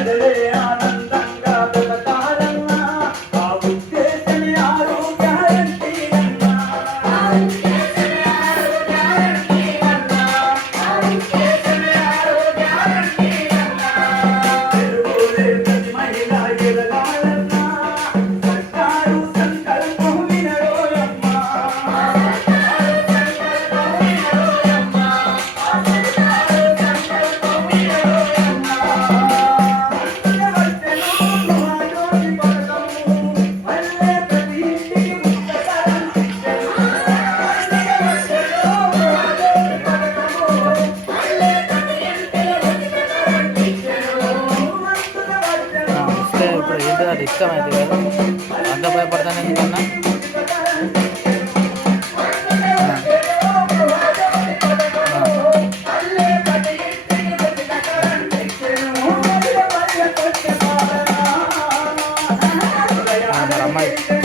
ಕದಲೆಯ అది ఇష్టం అయితే కదా అంత భయపడతాను ఎందుకన్నా? అమ్మాయి.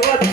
what